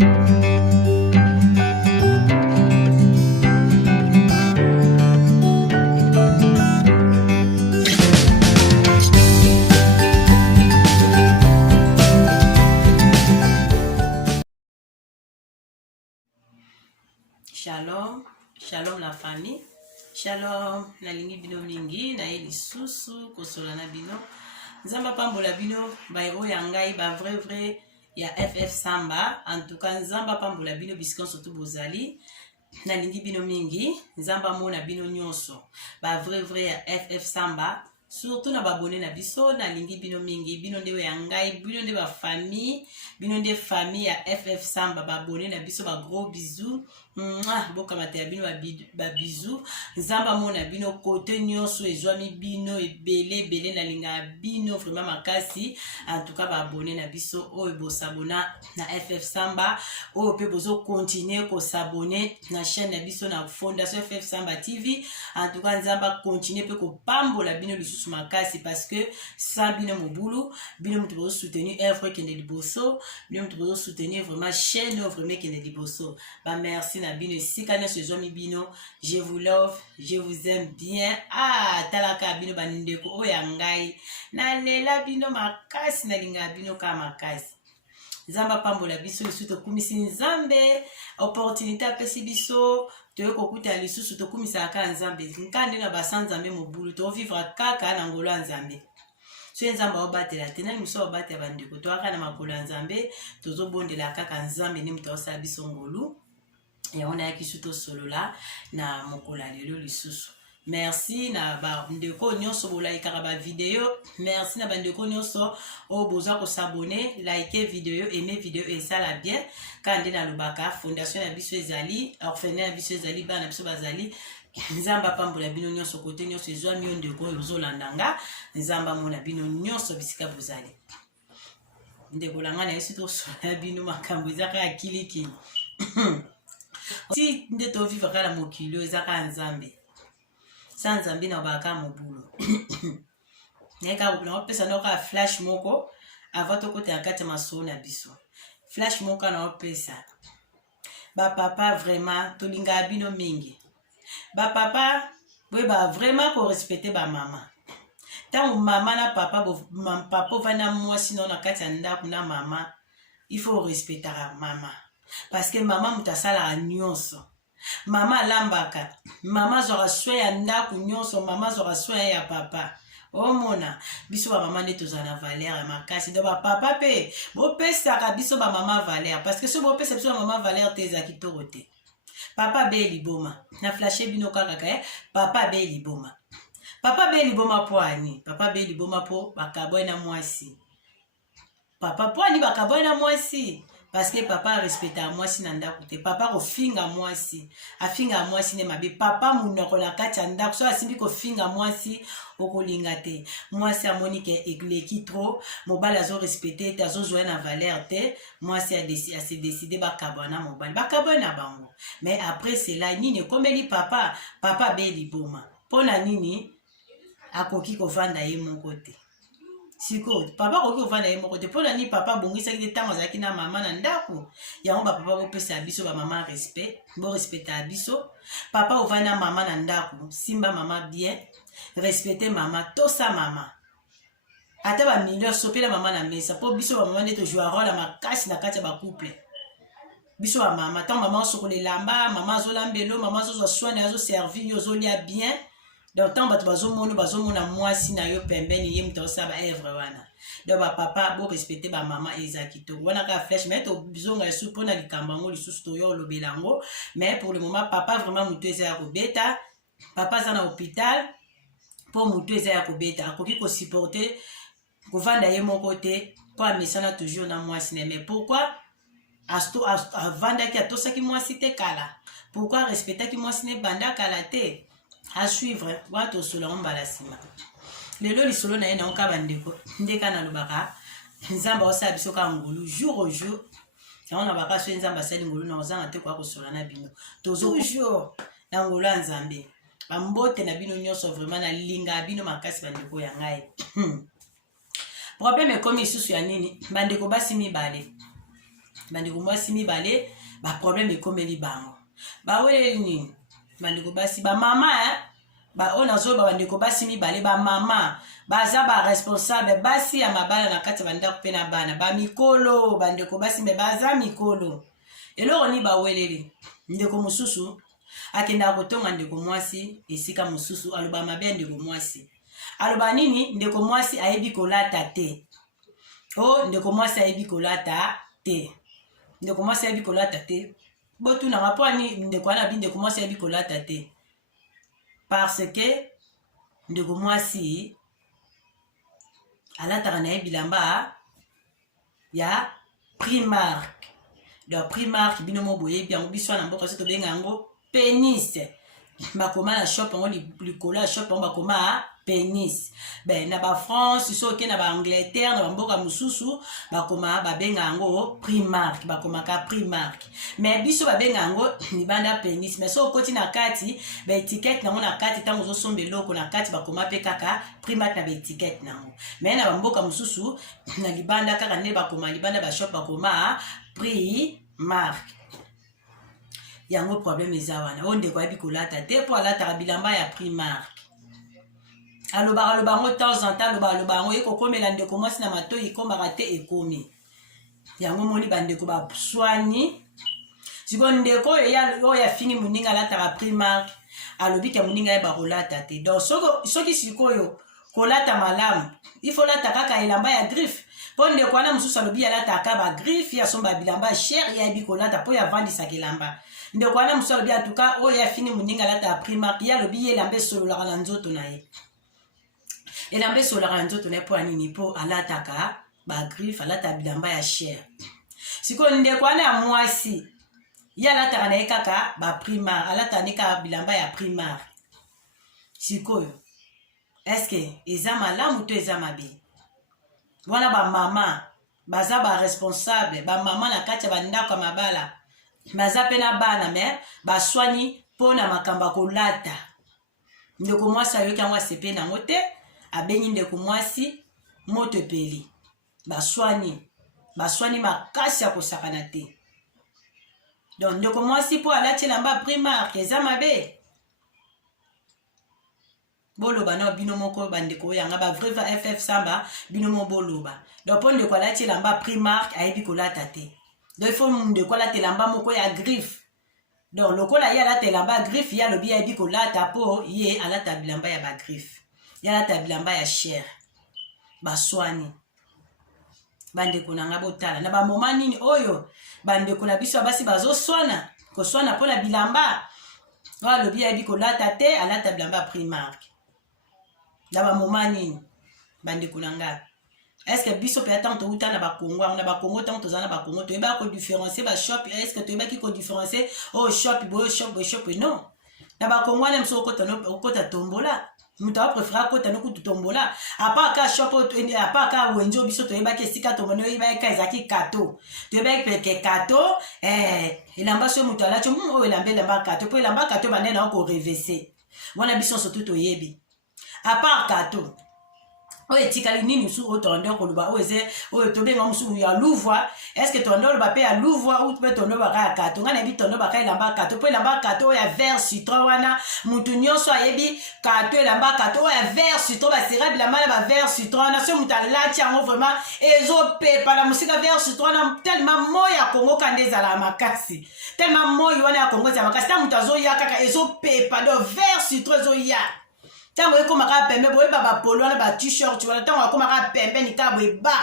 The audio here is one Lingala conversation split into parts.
Shalom, shalom la famille. Shalom, nalingi bino mingi na eli susu kosola na bino. Nzamba pambola bino ba hero ya ngai ba vrai ya FF Samba. En tout cas nzamba pambola bino biskan surtout bozali. Nalingi bino mingi, nzamba mona bino nyonso. Ba vrai ya FF Samba. Surtout na babone na biso nalingi bino mingi, bino nde ya ngai, bino nde ba famille, bino nde famille ya FF Samba babone na biso ba gros bisous. Boka matea bino ba bisous. Nzamba mona bino kote nyonso ezwami bino ebele na linga bino vraiment makasi. En tout cas ba abonné na biso oyo bo s'abona na FF Samba, oyo pe bozo continuer ko s'abonner na chaîne na biso na Fondation FF Samba TV. En tout cas nzamba continuer pe ko pambola bino lisusu makasi parce que ça bino mobulu, bino mtu bozo soutenir œuvre kende liboso, bino mtu bozo soutenir vraiment chaîne vraiment kende liboso. Ba merci na bino sikane se zomi bino, je vous love, je vous aime bien. Talaka bino bandeko oya ngai na lela bino makasi na linga bino ka makasi. Nzamba pambola biso lisusu tokumisi nzambe opportunité apesi biso toyeko kuta lisusu tokumisa aka nzambe nkande na basanzambe mobulu to vivre kaka na ngolo nzambe. So nzamba obatela tena miso obatela bandeko to aka na makolo nzambe tozobondela kaka nzambe ni mto osala biso ngolu. Et on a qui suto solo là na mokola lelo lisusu. Merci na ba ndeko nyonso bola ikaraba vidéo. Merci na ba ndeko nyonso o boza ko s'abonner, liker vidéo, aimer vidéo et ça la bien. Kande na lubaka fondation na biso ezali, orphelinat na biso ezali ba na biso bazali. Nzamba pambola bino nyonso kote nyonso ezwa mio ndeko ozolandanga. Nzamba mona bino nyonso bisika bozali. Ndeko langa na yesu to sola bino makambo ezaka akiliki. Si nde to vivre kala mokilo ezaka nzambe sans nzambe na baka mobulu neka na pesa no ka flash moko avant to kote akate maso na biso flash moko na pesa ba papa vraiment to linga bino mingi ba papa we ba vraiment ko respecter ba mama tant mama na papa papa vana mwasi na kati ndako na mama il faut respecter mama. Parce que maman mutasala a nyonso. Mama lambaka. Mama zora soin ya ndaku nyonso. Mama zora soin ya papa. Oh mona. Biso ba mama ne tozana valeur makasi. Do ba papa pe. Bo pesa ka biso ba mama valeur. Parce que so bo pesa biso ba mama valeur te za kitoko te. Papa be liboma. Na flashe bino kaka ka. Papa be liboma. Papa be liboma po ani. Papa be liboma po bakaboy na mwasi. Papa po ani bakaboy na mwasi. Parce que papa respecte à moi si nanda koute. Papa ko finga moi si. A finga moi si ne mabe. Papa munoko la kati anda. So asimbi ko finga moi si. Oko lingate. Moi si a monique egleki trop. Mobile a zo respecté. Ta zo joué na valeur te. Moi si a se décidé ba kabana mobile. Ba kabana bango. Mais après c'est là. Nini comme li papa. Papa be li boma. Pona nini. A koki ko vanda ye mon côté. Siko papa koki ovanda ye moko te pona ni papa bongisa ki tango zaki na mama na ndaku yango ba papa bo pesa biso ba mama respect bo respecta biso papa ovanda mama na ndaku simba mama bien respecter mama tosa mama ata ba milieu sopela mama na mesa po biso ba mama neto jouer rôle makasi na kati ba couple biso ba mama tant mama sokole lamba mama zo lambelo mama zo soigner zo servir yo zo lia bien. Donc tant bato bazomona mwasi na yo pembeni ye mto sa ba œuvre wana. Donc ba papa bo respecter ba mama ezakito. Wana ka flèche mais to bizonga esu pona likamba ngo lisusu to yo lobelango. Mais pour le moment papa vraiment mutu eza ya kobeta. Papa za na hôpital pour mutu eza ya kobeta. Akoki ko supporter ko vanda ye moko te po amesana toujours na mwasi ne. Mais pourquoi vanda ki atosa ki mwasi te kala? Pourquoi respecter ki mwasi ne banda kala te? À suivre, wato solo mbala sima. Lelo li solo na ye na oka bandeko. Ndeka na lobaka. Nzamba osa biso ka ngulu jour au jour. Ya ona baka so nzamba sali ngulu na ozanga te kwa kosola na bino. Tozo toujours na ngulu nzambe. Ba mbote na bino nyonso vraiment na linga bino makasi bandeko ya ngai. Problème comme isusu ya nini? Bandeko basi mibale. bandeko mwasi mibale ba problème ekomeli bango baweleli nini bandeko basi ba mama ba ona zo ba bandeko basi mibale ba mama baza ba responsable basi ya mabala na kati bandako pe na bana ba mikolo bandeko basi me baza mikolo eloko ni baweleli ndeko mosusu akenda kotonga ndeko mwasi esika mosusu aloba mabe ndeko mwasi aloba nini ndeko mwasi ayebi kolata te o ndeko mwasi ayebi kolata te ndeko mwasi ayebi kolata te botuna maponi ndeko wana bi ndeko mwasi ayebi kolata te parce que ndeko mwasi alataka na ye bilamba ya Primark donc Primark bino mo boyebi yango biso na mboka so tobenga yango penis bakoma na shop yango likolo ya shop yango bakoma penis ben na ba France so ke na ba Angleterre na mboka mususu bakoma babenga yango Primark bakomaka Primark mais biso babenga yango libanda penis mais so koti na kati ba étiquette nango na kati tango zo sombe loko na kati bakoma pe kaka Primark na ba étiquette nango mais na mboka mususu na libanda kaka ne bakoma libanda ba shop bakoma Primark yango problème eza wana o ndeko ayebi kolata te po alataka bilamba ya Primark aloba ngo temps en temps aloba ngo ekokomela ndeko mwasi na matoi ekombaka te ekomi yango moni bandeko baswani siko ndeko oyo ya fini moninga alataka Primark alobi ke moninga ye bakolata te donc soki sikoyo kolata malamu ifo lata kaka elamba ya griffe po ndeko wana mosusu alobi alataka ba griffe ya somba bilamba cher ya yebi kolata po ya vandisaka elamba ndeko wana mosusu alobi en tout cas oyo ya fini moninga alataka Primark ye alobi ye elamba esololaka na nzoto na ye elamba esololaka na nzoto na ye po ya nini po alataka ba griffe alataka bilamba ya cher sikoyo ndeko wana ya mwasi ye alataka na ye kaka ba Primark alataka ne kaka bilamba ya Primark sikoyo eske eza malamu to eza mabe wana ba mama baza ba responsable ba mama na kati ya bandako ya mabala baza pe na bana me baswani mpona makambo kolata ndeko mwasi ayoki yango asepe nango te abengi ndeko mwasi moto epeli baswani makasi ya kosakana te donc ndeko mwasi mpo alati elamba Primark eza mabe boloba na bino moko bandeko yanga ba vrai FF samba bino mo boloba donc mpo ndeko alati elamba Primark ayebi kolata te donc il faut ndeko alati elamba moko ya griffe donc lokola ye alata elamba griffe ye alobi ayebi kolata mpo ye alata bilamba ya ba griffe ye alata bilamba ya cher baswani bandeko na nga botala na bamoma nini oyo bandeko na biso basi bazoswana koswana mpona bilamba oyo alobi ayebi kolata te alata bilamba Primark na bamoma nini bandeko na nga est-ce que biso pe atanto uta na bakongo tanto tozana bakongo toyeba ko différencier ba shop est-ce que toyeba ki ko différencier oh shop non na bakongo na mso okota tombola muta préférer kota no kutu tombola apa ka shop apa ka wenjo biso toyeba ki esika tombono yeba ka ezaki kato toyeba ke kato elamba so muta la cho o elamba kato po elamba kato banena ko reverser wana biso surtout toyebi apa kato oye tikali nini su otondo koluba oze oyo tobenga musu ya Louvre est-ce que tondo ba pe ya Louvre ou pe tondo ba ka kato ngana bi tondo ba ka elamba kato po elamba kato ya vert citron wana mutu nyonso ayebi kato elamba kato ya vert citron ba sera bila mala ba vert citron na so muta lati yango vraiment ezo pepa la musika vert citron na tellement moya Congo kandeza la makasi tellement moyo wana ya Congo za makasi ta muta zo ya kaka ezo pepa do vert citron zo ya tango ekomaka pembe boyeba bapolo wana ba t-shirt wana tango akomaka pembe ni kabo eba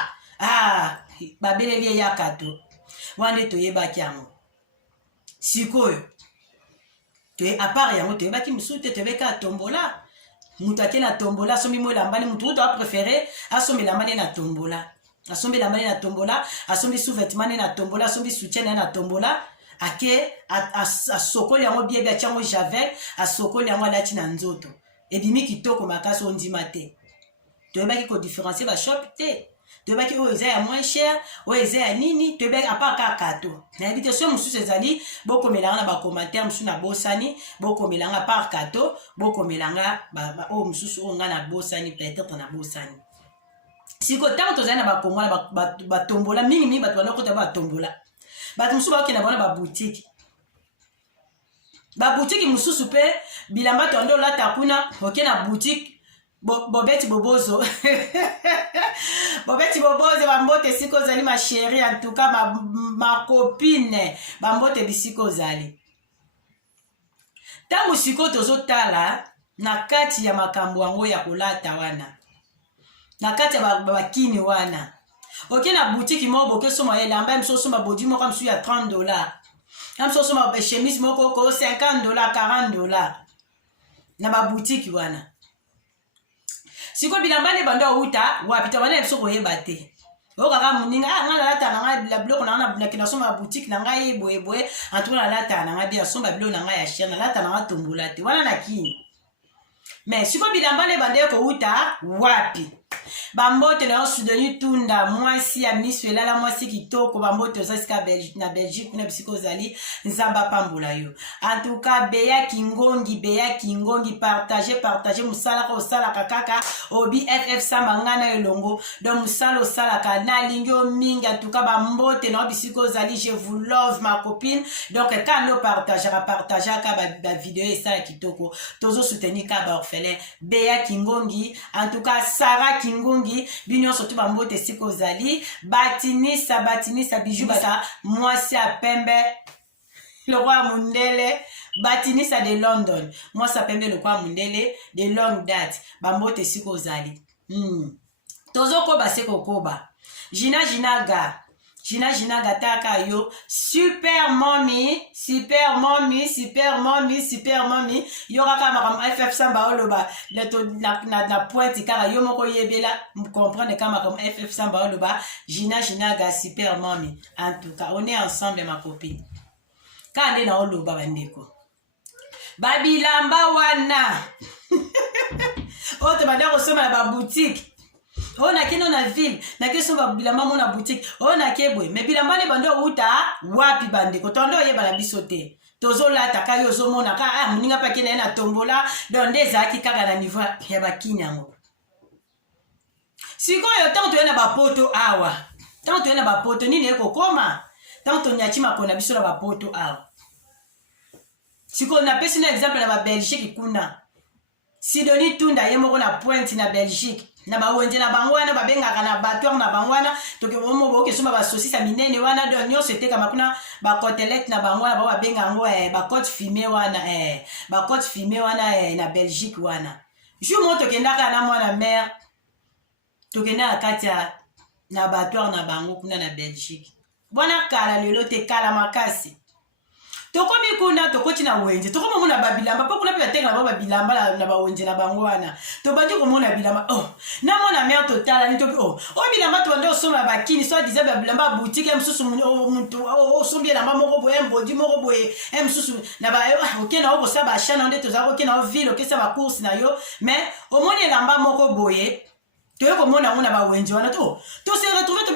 babeleli ya kato wana toyebaki yango sikoyo apart yango toyebaki mosusu te toyebeka tombola mutu ake na tombola asombi mo elambani mutu uto apréféré asombi elambani na tombola asombi elambani na tombola asombi sous-vêtement na tombola asombi soutien na tombola ake asokoli yango biebi atiango javel asokoli yango alati na nzoto ebimi kitoko makasi ondima te toyebaki kodifferencier ba shop te toyebaki oyo eza ya moins cher oyo eza ya nini toyebaki apa kaka to nayebi te so mosusu ezali bokomelanga na bacommentaire mosusu na bosani bokomelanga par kato bokomelanga oyo mosusu oyo nga na bosani peut-être na bosani siko ntango tozali na bakongo na batombola mingimingi bato bandokota batombola bato mosusu bakokende bona baboutique mosusu mpe bilamba tondo olata kuna oke na boutique bobeti bobozo bobeti bobozo bambote esika ozali ma chérie en tout cas ma copine bambote bisika ozali ntango sikoyo tozotala na kati ya makambo yango ya kolata wana na kati ya bakini wana oke na boutique moko bokesoma elamba ya mosu osomba bodi moko mosu ya $30 ya mosu osomba chemise moko ko $50 $40 na baboutique wana sikoyo bilamba nde bando auta wapi to bana biso koyeba te okaka moninga nga nalata na ngai biloko na nga nakenda somba boutique na ngai boyeboye antuka nalata na ngai bia somba biloko na ngai ya chien nalata na nga tombola te wana na kini mais sikoyo bilamba nde bando kouta wapi bambote na yo Soudani Tunda mwasi ya miso elala mwasi kitoko bambote oza sika na Belgique kuna bisika ozali nzamba pambola yo en tout cas beya kingongi partage musala osalaka kaka obi ff samba ngana elongo donc musala osalaka nalingi yo mingi en tout cas bambote na yo bisika ozali je vous love ma copine donc quand no partageaka ba video esala kitoko tozo soutenir ka ba orphelin beya kingongi en tout cas Sarah Kingongi bino surtout bambote sika ozali batinisa bijou bata mwasi ya pembe le roi mundele batinisa de London mwasi ya pembe le roi mundele de longue date bambote sika ozali tozokoba sekokoba Gina gataka yo super mommy yo kaka makam ff samba oloba na pointe kaka yo moko yebela comprendre kama comme ff samba oloba Gina ga super mommy en tout cas on est ensemble ma copine kande na oloba bandeko babilamba wana oto banda kosoma na ba boutique o na keno na ville na keso ba bilamba mo na boutique o na kebwe me bilamba ne bando uta wapi bandeko tondo yeba la biso te tozolata ka yo zomona ka muninga pa kena na tombola donde ezaki kaka na niveau ya bakinyango sikoyo tanto yana bapoto awa tanto yana bapoto nini eko koma tanto nyachima kona biso na bapoto awa sikoyo na pesi na exemple na ba Belgique kuna Soudani Tunda yemoko na pointe na Belgique na bawenje na bangwana babengaka na batteur na bangwana toke bomo boke soma ba saucisse minene wana do nyonso teka makuna ba côtelette na bangwana ba babenga ngo ba côte fumée wana na Belgique wana jour mo tokendaka na mwana mère tokenda na katia na batteur na bango kuna na Belgique bona kala lelo te kala makasi tokomi kuna tokoti na wenje tokoma mona babilamba po kuna pe tenga ba bilamba na bawenje na bango wana to bandi ko mona bilamba na mona mère totala ni to bilamba to bandi osoma bakini so disait babilamba boutique msusu muntu osombie na moko boye mbodi moko boye msusu na ba okena oko sa ba chana nde tozako okena o ville okesa ba course na yo mais omoni lamba moko boye toyo komona ngona ba wenje wana to se retrouver to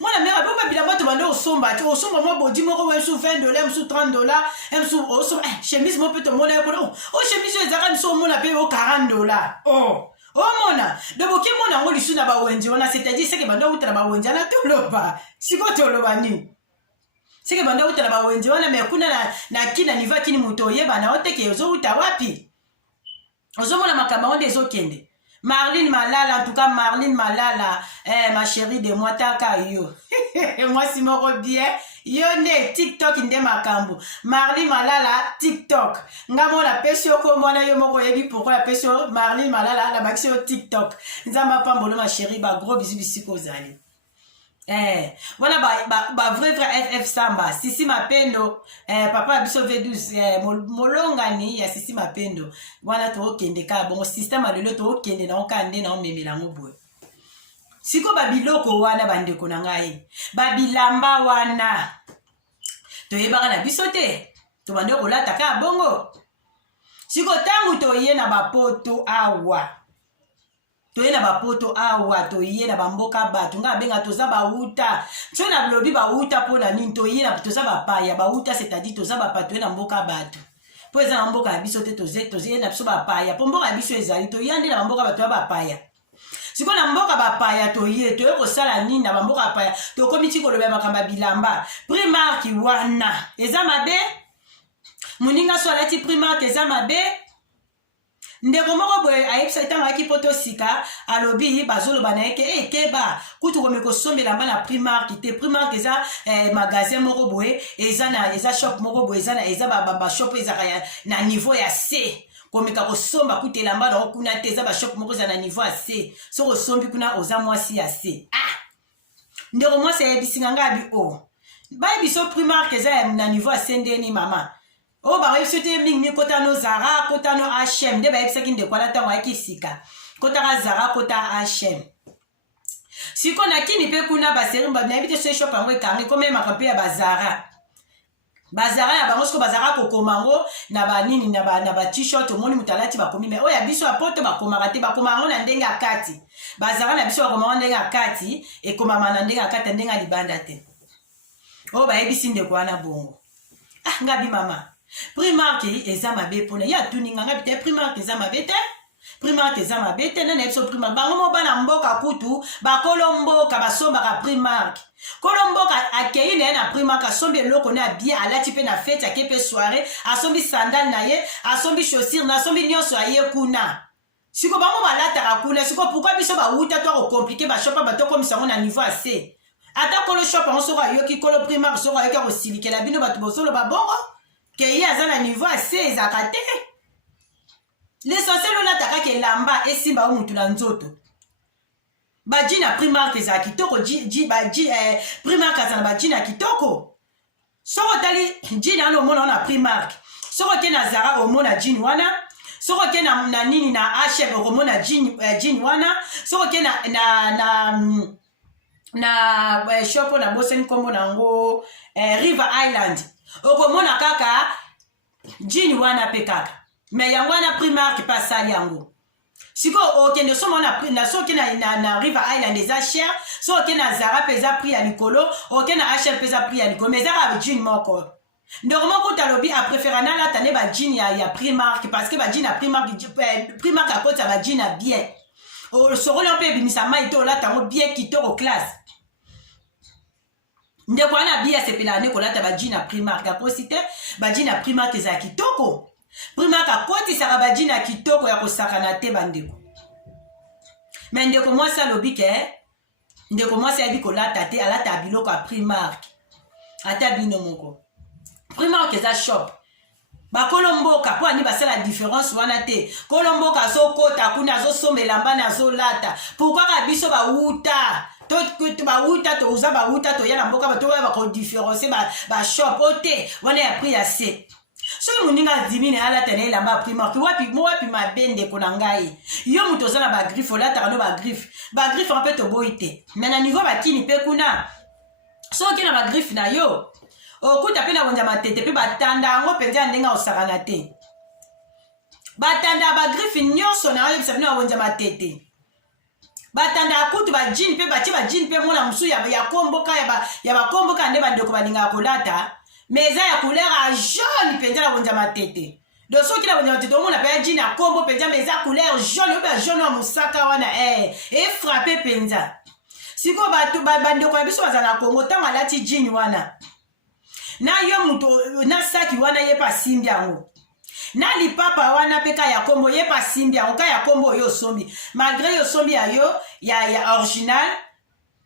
mwana mère ba bilamba to bando osomba mo bodi moko we su $20 msu $30 msu osomba chemise mo pe to mona yo chemise ezaka msu mona pe $40 mona de boki mona ngo lisu na ba wenje wana c'est-à-dire c'est que bando utala ba wenje na toloba siko toloba ni c'est que bando utala ba wenje wana me kuna na kina niva kini muto yeba na oteke yozo uta wapi ozomona makamba onde ezokende Marlene Malala, en tout cas Marlene Malala, ma chérie de moi taka yo. Moi si moko bien, yo ne TikTok inde makambo. Marlene Malala TikTok. Ngamo la pesio ko mwana yo moko yebi pourquoi la pesio Marlene Malala la maxi au TikTok. Nzamba pambolo ma chérie ba gros bisous bisous kozali. Voilà ba vrai FF Samba Sisi Mapendo papa biso V12 molonga ni ya Sisi Mapendo voilà to okende ka bon système alelo to okende na okande na omemela ngobwe siko babiloko wana bandeko na ngai babilamba wana to yebaka na biso te to bande kolata ka bongo siko tangu to ye na bapoto awa toyena bapoto awa toyena bamboka batu nga benga toza bauta tona blobi bauta pona nini toyena toza bapaya bauta c'est-à-dire toza bapato na mboka batu po eza na mboka biso te toze na biso bapaya po mboka biso ezali toyande na mboka batu bapaya siko na mboka bapaya toye kosala nini na bamboka bapaya tokomi ti koloba makamba bilamba Primark wana eza mabe moninga so alati Primark eza mabe ndeko moko boye ayebisa ntango ayaki po tosika alobi bazoloba na ye ke ekeba kutu komi kosombela mba na Primark te Primark eza magasin moko boye eza shop moko boye eza bashop ezaka na niveau ya C komeka kosomba kutela mba na kuna te eza bashop moko eza na niveau ya C so kosombi kuna oza mwasi ya C ndeko mwasi ayebisinga nga abi bayebiso Primark eza na niveau ya C ndeni mama bayebisi te mingi kota no Zara kota no H&M nde bayebisaki ndeko wana ntango ayaki sika kotaka Zara kota H&M siko nakini mpe kuna baseri nayebi te so shop yango ekangi komemaka mpe ya bazara ya bango siko bazara kokoma yango na banini na ba-t-shirt omoni moto alati bakomi me oyo ya biso ya poto bakomaka te bakoma yango na ndenge ya kati bazara na biso bakoma yango ndenge ya kati ekomama na ndenge ya kati ndenge ya libanda te oyo bayebisi ndeko wana bongo ngabi mama Primark eza mabe pona ya tuninga ngabi te Primark eza mabe te Primark eza mabe te nana ebiso Primark bango mo bana mboka kutu bakolo mboka basombaka Primark kolo mboka akei na ye na Primark asombi eloko na bien alati mpe na fete ake mpe soirée asombi sandale na ye asombi chaussure na asombi nyonso aye kuna siko bango balataka kuna siko pourquoi biso bawuta to akokomplike bashopa batokomisa yango na niveau ya C ata kolo shop yango soko ayoki kolo Primark soko ayoki akosilikela bino bato bosoloba bongo keye aza na niveau ya C ezaka te l'essentiel olataka ke elamba esimba o mutu na nzoto baji na Primark eza kitoko Primark aza na baji na kitoko soko tali jini wana omona wana Primark soko ke na Zara omona jini wana soko ke na nini na H&M okomona jini wana soko ke na shop na boseni kombo nango River Island okomona kaka jini wana pe kaka me yango wana Primark pa sali yango siko okende soki na River Island eza cher so okende na Zara pe eza prix ya likolo okende na H&M pe eza prix ya likolo me ezaka jini moko ndoko moko talobi apréféra nalata ne bajini ya Primark parce que bajini ya Primark akota bajini ya bien sokoli mpe ebimisa mai te olata yango bien kitoko classe ndeko wana bia sepela ne kolata bajini na Primark akosi te bajini na Primark eza kitoko Primark akotisaka bajini na kitoko ya kosakana te bandeko me ndeko mwasi alobi ke ndeko mwasi ayebi kolata te alata biloko ya Primark ata bino moko Primark eza shop bakolo mboka po ani basala différence wana te kolo mboka azokota kuna azosombela mbana azolata pourquoi ka biso bawuta bawuta toza bawuta toya na mboka bato oyo bakodifferencie bashop o te wana ya prix ya se soki moninga adimi na alata na elamba ya Primark wapi mabe ndeko na ngai yo moto oza na bagriffe olataka no bagriffe mpe toboyi te me na niveau bakini mpe kuna soki na bagriffe na yo okuta mpe na konza matete mpe batanda yango mpenza ya ndenge osakana te batanda ya bagriffe nyonso na oyebisa bino bakonza matete batanda ya kutu bajini mpe batie bajini mpe mona mosusu ya bakomboka nde bandeko balingaka kolata me eza ya couleur ya jaune mpenza na konza matete do soki na konza matete omona mpe ya jini ya kombo mpenza me eza couleur jaune oyo ya jaune ya mosaka wana efrape mpenza sikoyo bandeko ya biso baza na kongo ntango alati jini wana na yo mutu na saki wana ye pa simbi yango na lipapa wana pe ka ya kombo ye pa simbi yango ka ya kombo yo sombi malgré yo sombi ya yo ya original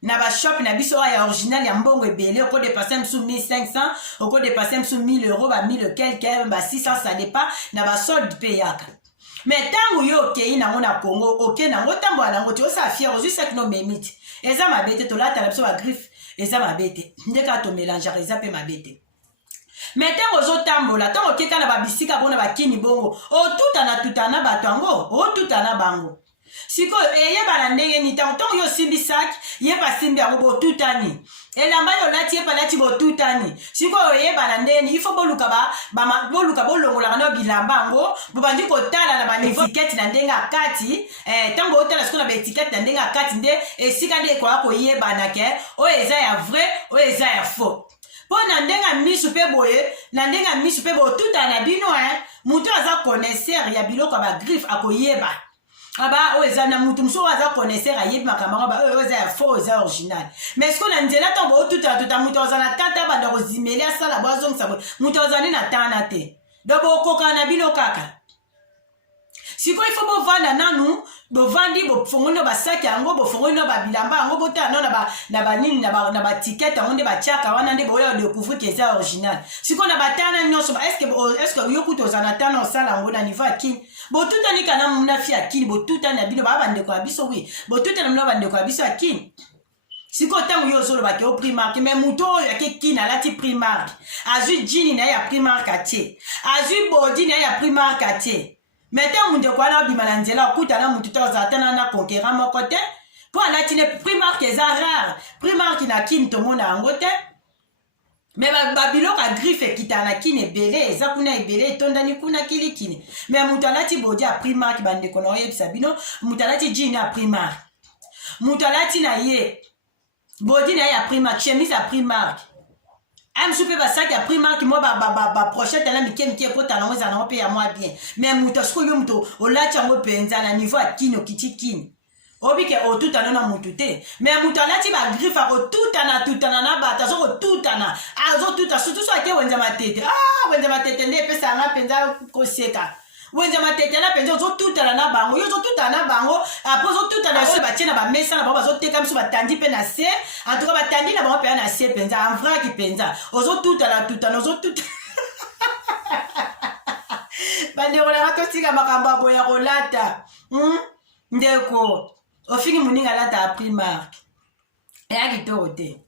na ba shop na biso ya original ya mbongo ebele oko dépasser msu 1500 oko dépasser msu 1000 euros ba 1000 quelque ba 600 ça dépend na ba solde pe yaka mais tango yo okei nango na Congo okei nango tambola nango ti osa fier ozwi saki no memiti eza mabete tolata na biso ba griffe eza mabete ndeka to mélangeaka eza pe mabete me ntango ozotambola ntango okeka na babisika mpona bakini bongo otuta na bato yango otuta na bango sikoyo eyebana ndenge ni ntango yo osimbi saki yeba simbi yango botutani elamba yo olati yepa lati botutani sikoyo oyebana ndenge ni ifo boluka bolongolaka na bilamba yango bobandi kotala na baetikete na ndenge ya kati ntango otala sikoyo na baetikete na ndenge ya kati nde esika nde ekoka koyebana ke oyo eza ya vrai oyo eza ya faux po na ndenge ya misu mpe boye na ndenge ya misu mpe botuta na bino mutu aza connaisseur ya biloko ya bagriffe akoyeba aba oyo eza na mutu mosusu aza connaisseur ayebi makambo yango oyo eza ya faux eza original mais siko na nzela ntango otutatuta mutu aza na tata banda kozimeli asala bo azongisa boye mutu azali na tana te donc bokokana na bino kaka sikoyo ifo bovanda nanu bovandi bofongoli no basaki yango bofongoli no babilamba yango botala no na banini na batikete yango nde batiaka wana nde boya découvrir ke eza original sikoyo na batana nyonso estce yo kuta oza na tana osala yango na niveau ya kini botutani kana muna fi ya kini botutani na bino baa bandeko ya biso wi botutani muna bandeko ya biso ya kini sikoyo ntango yo ozolobaki o primark me moto oyo yake kini alati primark azwi jini na ye ya primark atie azwi bodi na ye ya primark atie mais ntango ndeko wana obima na nzela okutana mutu te ozala te na conquérant moko te mpo alati ne primark eza rare primark na kini tomona yango te me babiloko ya griffe ekitana na kini ebele eza kuna ebele etondani kuna kilikini me mutu alati bodi ya primark bandeko na oyebisa bino mutu alati jini ya primark mutu alati na ye bodi na ye ya primark chemise ya primark amsu mpe basaki ya primark mo baprochete na mike mike ekota nango eza nango mpe ya mwa bien mais mutu asikoyo yo mutu olati yango mpenza na niveau ya kini okiti kini obike otutana na mutu te mais mutu alati bagriffe akotutana na bato azokotutana azotuta surtout so ake wenza matete wenza matete nde epesa yanga mpenza koseka wenza matete na mpenza ozotutana na bango yo ozotutana na bango apres ozotutana so batie na bamesa na bango bazoteka miso batandi mpe na se antuka batandi na bango mpenza na se mpenza anvraki mpenza ozotutana ozotutana bandeko nanga totika makambo ya boya kolata ndeko ofingi moninga alata ya primark eya kitoko te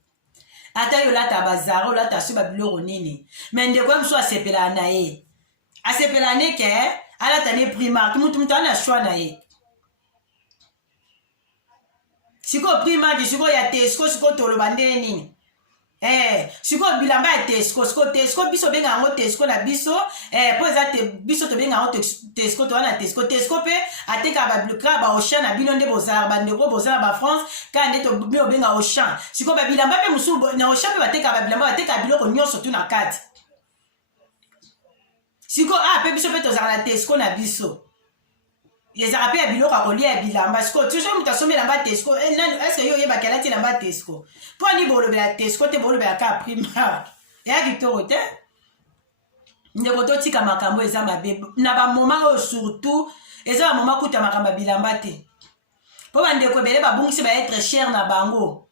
ata yo olata bazara olata so babiloko nini me ndeko ye mosusu asepelaka na ye asepelaka ne ke alata ne primark mutu ana shwa na ye sikoyo primark sikoyo ya tesco sikoyo toloba nde nini sikoyo bilamba ya tesco biso benga yango tesco na biso po eza biso tobenga yango tesco towana tesco mpe atekaka babilokaka baochan na bino nde bozalaka bandeko bozala bafrance kaka nde tobi obenga ochan sikoyo babilamba mpe mosusu na ochan mpe batekaka babilamba batekaka biloko nyonso tu na kati sikoyo mpe biso mpe tozalaka na tesco na biso ezaka mpe ya biloko akolia ya bilamba sikoyo toujours moto asombi elamba tesco estce yo oyebaki alati elamba tesco mpo ani bolobela tesco te bolobela kaka primark eya kitoko te ndeko totika makambo eza mabe na bamoma oyo surtout eza bamoma kuta makambo ya bilamba te mpo bandeko ebele babungisi baetre cher na bango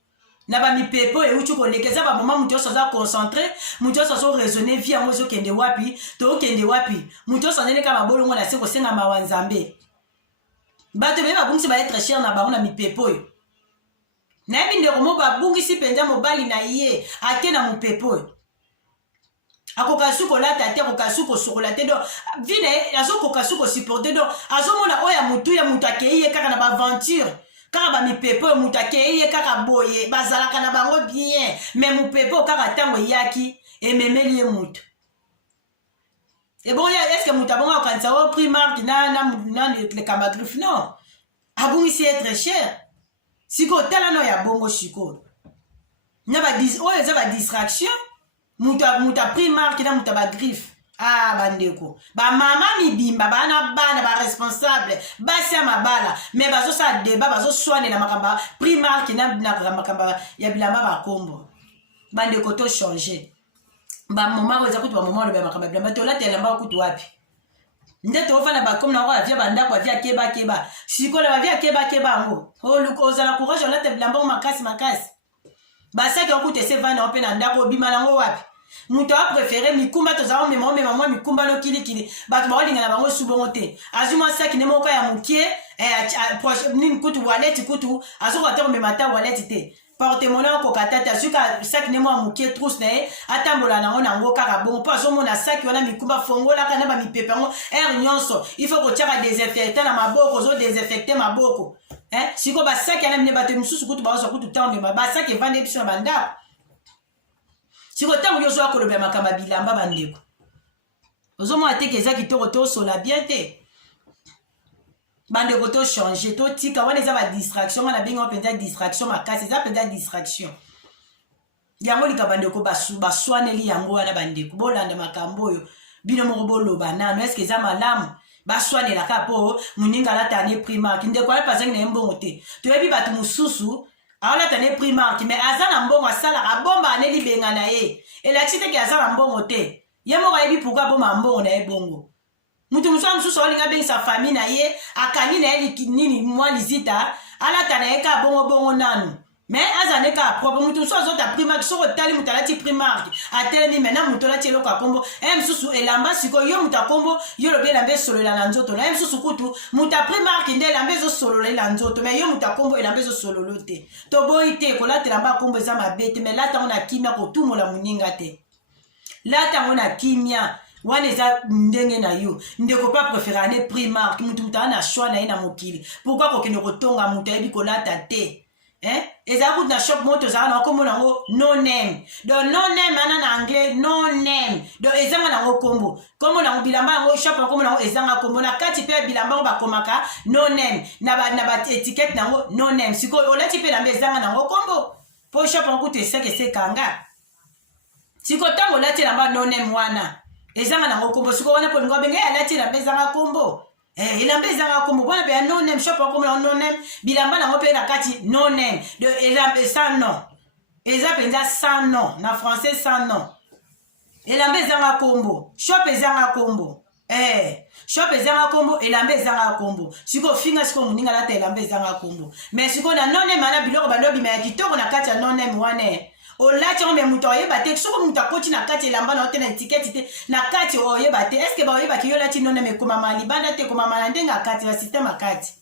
na bamipepe oyo euti koleka eza bamoma moto nyonso aza concentré moto nyonso azoraisonne vi yango ezokende wapi tookende wapi moto nyonso andeneka mabolongo na se kosenga mawa nzambe bato beye babungisi baetre cher na bango na mipepe oyo nayebi ndeko mo babungisi mpenza mobali na ye ake na mopepe oyo akoka su kolata te akoka su kosokola te do vi na ye azokoka su kosupporte do azomona oyo ya motu ya moto akei ye kaka na baventure kaka bamipepe oyo moto akei ye kaka boye bazalaka na bango bien me mopepe oyo kaka ntango eyaki ememeli ye moto ebongo eske moto abongo akokanisa o primark na lekamba griffe non abungisi etre cher sikoyo tala no ya bongo sikoyo oyo eza badistraction moto ya primark na moto ya bagriffe bandeko bamama mibimba bana bana baresponsable basi ya mabala me bazosala deba bazoswanela makambo ya primark na makambo ya bilamba bakombo bandeko to change bamoma oyo eza kutu bamoma oloba makambo ya bilamba tolata elamba okutu wapi nde tofana bakomi na oko bavia bandako bavia kebakeba sikola bavia kebakeba yango ozala courage olata bilamba ngo makasi basaki okuta ese vana yo mpe na ndako obima nango wapi moto aprefere mikumba tozala omema mwa mikumba nokilikili bato baolinga na bango subongo te azwi mwa saki ne moko ya mokie nini kutu waleti kutu azokoka te komema ata waleti te portemone okoka te azwi ka saki ne mwa mokie trousse na ye atambola nango kaka bongo mpo azomona saki wana mikumba fongolaka na bamipepe yango ere nyonso ifo kotiaka desinfecte na maboko ozodesinfecte maboko siko basaki yana mine bato mosusu kutu baozwa kutu ntango mema basaki evande biso na bandako siko ntango yo ozwa kolobela makambo ya bilamba bandeko ozomona teke eza kitoko tosola bien te bandeko tochange totika wana eza badistraction wana bengi mpenza distraction makasi eza mpenza distraction yango lika bandeko baswaneli yango wana bandeko bolanda makambo oyo bino moko boloba nano eske eza malamu baswanelaka po moninga alata ne primark ndeko alapazangi na ye mbongo te toyebi bato mosusu aolata ne primark me aza na mbongo asalaka abomba ane libenga na ye elakisi teke aza na mbongo te ye moko ayebi pourkui abomba mbongo na ye bongo mutu mosusu aolinga abengisa famille na ye akangi na ye nini mwa lizita alata na ye ka bongo nanu me aza ne ka propre mutu mosusu azota primark soko otali mutu alati primark atelemi mena mutu alati eloko akombo ye mosusu elamba sikoyo yo mutu akombo yo lobi elamba esololela na nzoto na ye mosusu kutu mutu aprimark nde elamba ezosololela nzoto me yo mutu akombo elamba ezosololo te toboyi te kolata elamba akombo eza mabe te me lata ngo na kimia kotumola moninga te lata ngo na kimia wana eza ndenge na yo ndeko pa préféré ane primark mutu aza na choix na ye na mokili pourkui kokende kotonga mutu ayebi kolata te eza kutu na shop moto ezaka na kombo nango no name donc no name ana na anglais no name donc ezanga nango kombo nango bilamba yango shop na kombo nango ezanga kombo na kati mpe bilamba yango bakomaka no name na ba étiquette nango no name sikoyo olati mpe elamba ezanga nango kombo mpo shop yango kutu esekanga sikoyo ntango olati elamba no name wana ezanga nango kombo sikoyo wana mpo lingo abenge alati elamba ezanga kombo elamba ezanga kombo wana mpe no name shop akombo nango no name bilamba nango mpe na kati no name de elamba sans nom eza mpenza sans nom na français sans nom elamba ezanga kombo shop ezanga kombo shop ezanga kombo elamba ezanga kombo sikoyo finga sikoyo moninga alata elamba ezanga kombo mais sikoyo na no name ana biloko balobima ya kitoko na kati ya no name wana olati yango me mutu oyeba te soko mutu akoti na kati elamba na yo te na etiketi te na kati oyeba te eske baoyebaki yo olati none me ekomama libanda te ekomama na ndenge akati na systeme akati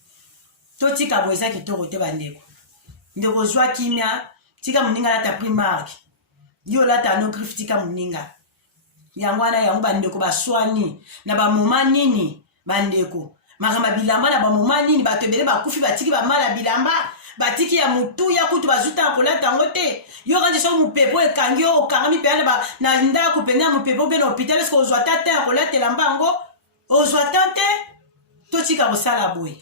totika boye eza kitoko te bandeko ndeko zwa kimia tika moninga alata primark yo olata anogriffe tika moninga yango wana yango bandeko baswani na bamoma nini bandeko makama bilamba na bamoma nini bato ebele bakufi batiki bamala bilamba batiki ya mutu ya kutu bazuta kolata yango te yo kandi so mupepo ekangi yo okangami mpe na ndako pene ya mupepo mpe na hôpital eske ozwa ta te ya kolatela mbango ozwa ta te totika kosala boye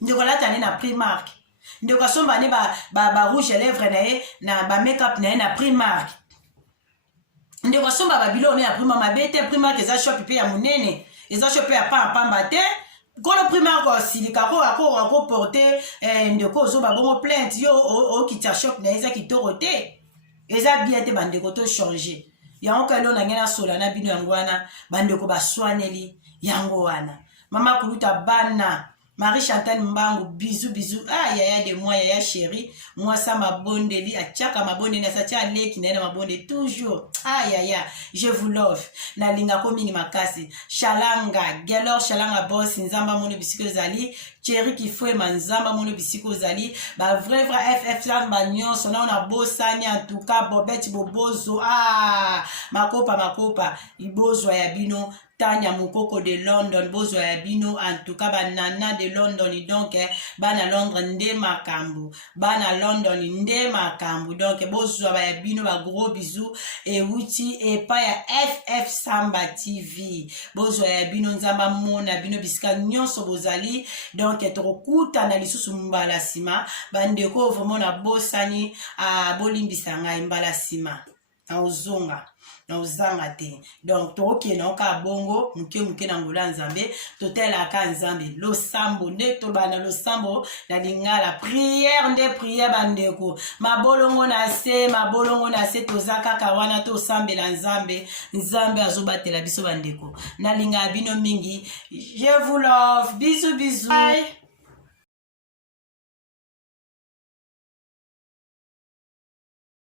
ndeko alata ne na primark ndeko asomba ne ba rouge lèvre na ye na ba make-up na ye na primark ndeko asomba babiloko ne ya primark mabe te primark eza shop mpe ya monene eza shop mpe ya pamba te kolo primark osilika akoporte ndeko ozoba bongo plainte yo okita shop na eza kitoko te eza bien te bandeko to changer yango kalo na ngena sola na bino yango wana bandeko baswaneli yango wana mama kuluta bana Marie Chantal Mbangu bisous yaya de moi yaya chérie moi ça mabondeli achaka mabondeli asacha leki na mabonde toujours yaya je vous love na linga ko mingi makasi shalanga gelor shalanga boss nzamba mono bisiko zali chérie qui faut manzamba mono bisiko zali ba vrai ff lan ba nyonso na ona bosani en tout cas bobet bobozo makopa ibozo ya bino Tanya Mukoko de London, bozo ya bino, en tout cas, banana de London, donc, bana Londres nde makambu, bana London nde makambu, donc, bozo ya bino, ba gros bisous, et wuti, et pas ya FF Samba TV, bozo ya bino, nzamba mona, bino biska nyonso bozali, donc, trokuta na lisusu mbala sima, bandeko, vraiment na bosani, bolimbisa ngai mbala sima, na uzonga. Na uzanga te donc toke na oka bongo muke na ngola nzambe totela ka nzambe lo sambo nde to bana lo sambo na lingala prière bandeko mabolongo na se tozaka ka wana to sambela nzambe azobatela biso bandeko na linga bino mingi je vous love bisous Bye.